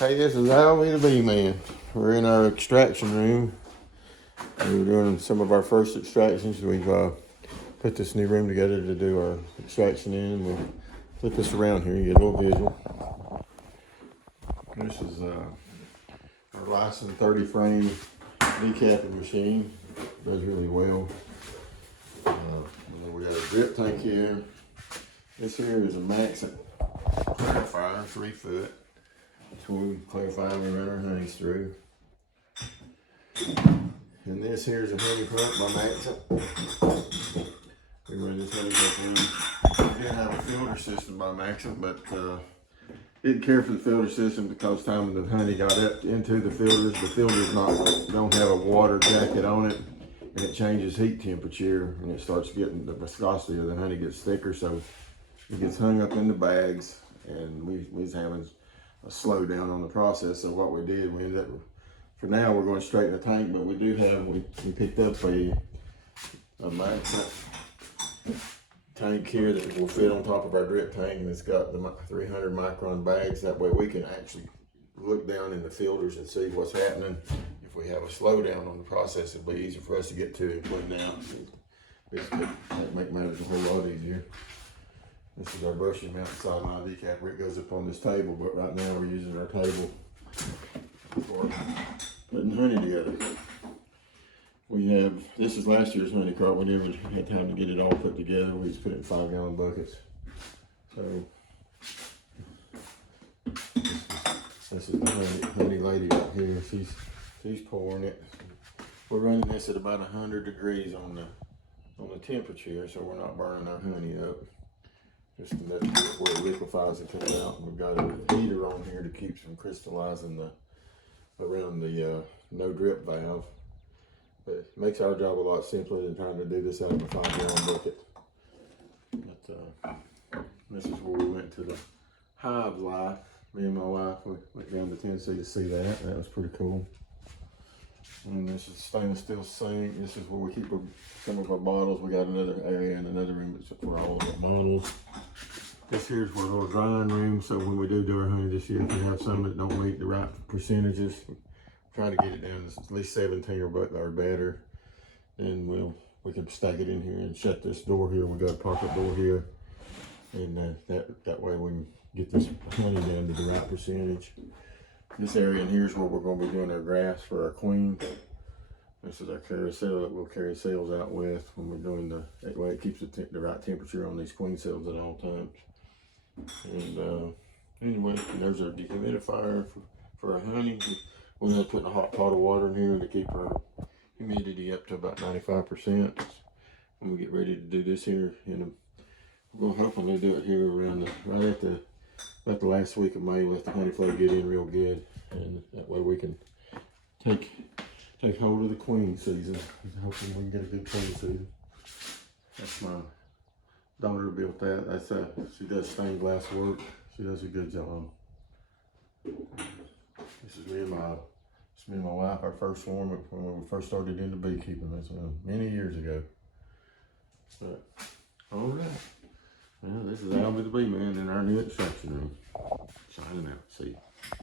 Hey, this is Albeez the Bee Man. We're in our extraction room. We're doing some of our first extractions. We've put this new room together to do our extraction in. We'll flip this around here, you get a little visual. This is our licensed 30 frame decapping machine. It does really well. We got a drip tank here. This here is a max clarifier, 3 foot. So we clarify we run our honeys through. And this here is a honey pump by Maxim. We run this honey pump in. We did have a filter system by Maxim, but didn't care for the filter system because time the honey got up into the filters don't have a water jacket on it, and it changes heat temperature and it starts getting the viscosity of the honey gets thicker, so it gets hung up in the bags, and we was having a slowdown on the process. So what we did, we ended up, for now we're going straight in the tank, but we do have, we picked up a Maxim tank here that will fit on top of our drip tank, and it's got the 300 micron bags. That way we can actually look down in the filters and see what's happening. If we have a slowdown on the process, it'll be easier for us to get to and clean out. That make matters a whole lot easier. This is our brushing mount solid line decapper. It goes up on this table, but right now we're using our table for putting honey together. We have, this is last year's honey crop. We never had time to get it all put together. We just put it in 5-gallon buckets. So this is the honey lady right here. She's pouring it. We're running this at about 100 degrees on the temperature, so we're not burning our honey up. Just to let it where it liquefies and comes out. And we've got a heater on here to keep from crystallizing around the no drip valve. But it makes our job a lot simpler than trying to do this out of a 5-gallon bucket. But this is where we went to the hive life. Me and my wife went down to Tennessee to see that. That was pretty cool. And this is stainless steel sink. This is where we keep some of our bottles. We got another area in another room that's for all of our bottles. This here's our little drying room. So when we do our honey this year, if we have some that don't meet the right percentages, try to get it down to at least 17 or better. Then we can stack it in here and shut this door here. We got a pocket door here, and that way we can get this honey down to the right percentage. This area in here is where we're going to be doing our grass for our queen. This is our carousel that we'll carry cells out with when we're doing that way it keeps the right temperature on these queen cells at all times. And anyway, there's our dehumidifier for our honey. We're going to put a hot pot of water in here to keep our humidity up to about 95%. When we get ready to do this here, we'll hopefully do it here around about the last week of May. Let the honey flow get in real good, and that way we can take hold of the queen season. Hopefully we can get a good queen season. That's my daughter built that. She does stained glass work. She does a good job. This is me and my wife, our first swarm when we first started into beekeeping. That's many years ago. But all right. Well, this is Albeez the Bee Man in our new extraction room. Signing out. See you.